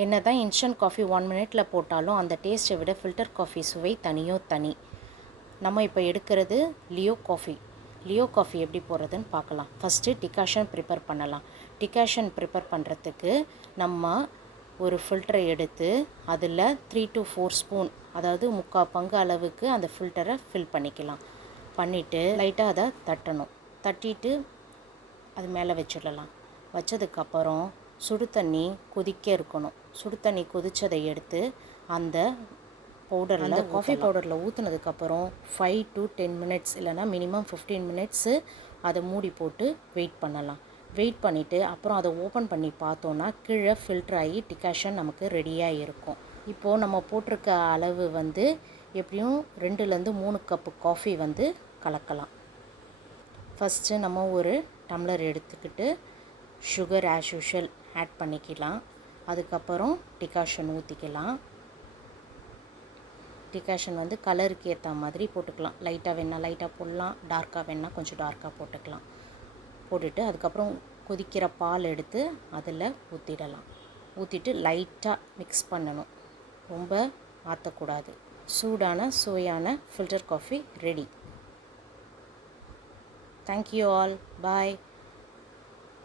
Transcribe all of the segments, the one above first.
என்ன தான் instant coffee 1 மினிட்ல போட்டாலும் அந்த டேஸ்ட்டை விட ஃபில்டர் காஃபி சுவை தனி. நம்ம இப்போ எடுக்கிறது லியோ காஃபி எப்படி போடுறதுன்னு பார்க்கலாம். ஃபஸ்ட்டு டிகாஷன் ப்ரிப்பேர் பண்ணலாம். டிகாஷன் ப்ரிப்பேர் பண்ணுறதுக்கு நம்ம ஒரு ஃபில்டரை எடுத்து அதில் 3 to 4 ஸ்பூன், அதாவது 3/4 பங்கு அளவுக்கு அந்த ஃபில்டரை ஃபில் பண்ணிக்கலாம். பண்ணிவிட்டு லைட்டாக அதை தட்டிட்டு அது மேலே வச்சிடலாம். வச்சதுக்கப்புறம் சுடு தண்ணி கொதிக்க இருக்கணும். சுடு தண்ணி கொதித்ததை எடுத்து அந்த காஃபி பவுடரில் ஊற்றுனதுக்கப்புறம் 5 to 10 மினிட்ஸ் இல்லைனா மினிமம் 15 மினிட்ஸு அதை மூடி போட்டு வெயிட் பண்ணலாம். வெயிட் பண்ணிவிட்டு அப்புறம் அதை ஓப்பன் பண்ணி பார்த்தோன்னா கீழே ஃபில்டர் ஆகி டிகாஷன் நமக்கு ரெடியாக இருக்கும். இப்போது நம்ம போட்டிருக்க அளவு எப்படியும் 2லேருந்து 3 கப்பு காஃபி கலக்கலாம். ஃபஸ்ட்டு நம்ம ஒரு டம்ளர் எடுத்துக்கிட்டு சுகர் ஆஸ் யூஷுவல் ஆட் பண்ணிக்கலாம். அதுக்கப்புறம் டிகாஷன் ஊற்றிக்கலாம். டிகாஷன் கலருக்கு ஏற்ற மாதிரி போட்டுக்கலாம். லைட்டாக வேணால் லைட்டாக போடலாம், டார்க்காக வேணால் கொஞ்சம் டார்க்காக போட்டுக்கலாம். போட்டுட்டு அதுக்கப்புறம் கொதிக்கிற பால் எடுத்து அதில் ஊற்றிடலாம். ஊற்றிட்டு லைட்டாக மிக்ஸ் பண்ணணும், ரொம்ப ஆற்றக்கூடாது. சூடான சுவையான filter coffee ready. Thank you all. Bye.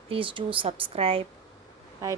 Please do subscribe. Bye.